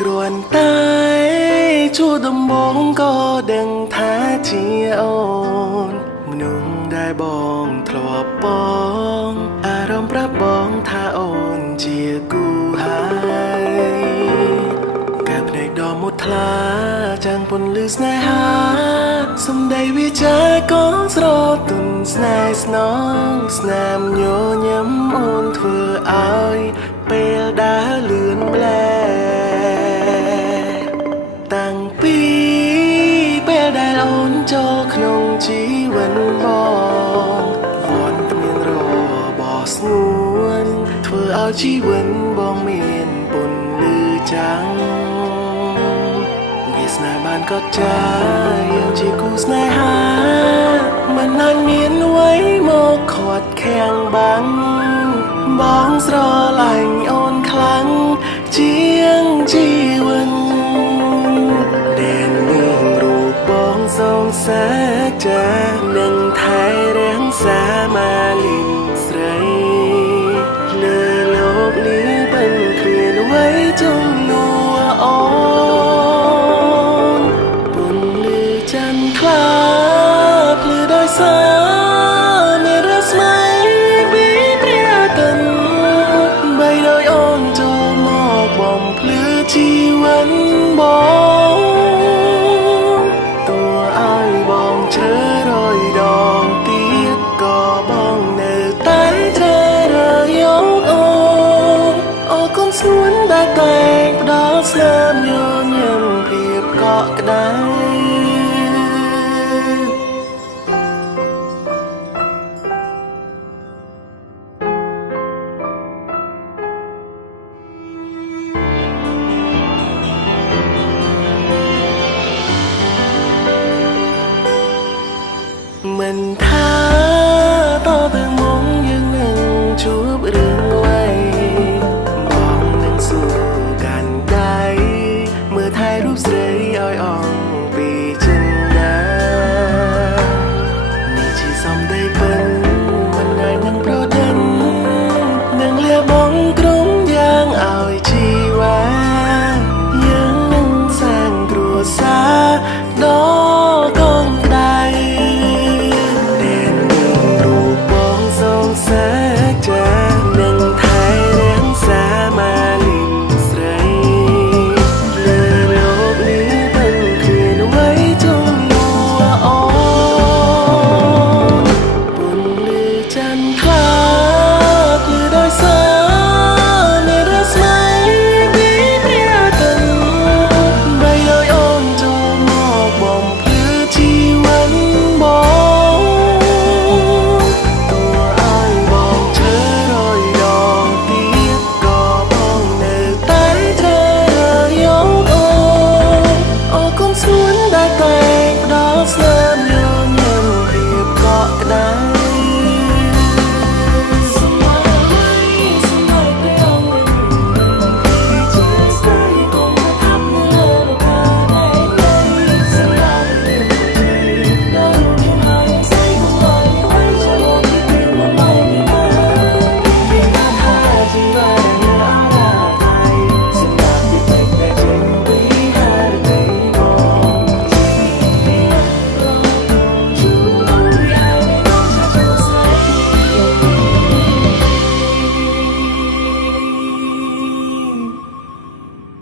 គ្រាន់តែជួបដំបងក៏ដឹងថាជាអូនមនុស្សដែលបងធ្លាប់បងអារម្មណ៍ប្រាប់បងថាអូនជាគូហើយកាភ្នែកដ៏មុតថ្លាចាំងពន្លឺស្នេហាសម្ដីវាចាក៏ស្រទន់ស្នេហ៍ស្នងស្នាមញញឹមអូនធ្វើឲ្យពេលដើរលឿនម្លែតាំងពីពេលដែលអូនចូលក្នុងជីវិតបងវត្តគ្មានរបបស្ងួនធ្វើឲ្យជីវិតបងមានពន្លឺចាំងវាសនាបានកត់ចាយើងជាគូស្នេហាមិនអាចមានអ្វីមកខាត់ខាំងបាំងបងស្រឡាញ់អូនខ្លាំងជាងជីវិតដែលមានរូបបងសងសាចានឹងថែរាំងសាមាលិនស្រីលើលោកនេះមិនគ្មានអ្វីជំនួសអូនពន្លឺច័ន្ទថ្លាភ្លឺដោយសារមានរស្មីពីព្រះអាទិត្យបីដោយអូនចូលមកបំភ្លឺជីវិតបងទោះឲ្យបងជ្រើរយដងទៀតក៏បងនៅតែជ្រើរើសយកអូនអរគុណស្ងួនដែលតែងផ្ដល់ស្នាមញញឹមភាពកក់ក្ដៅមិន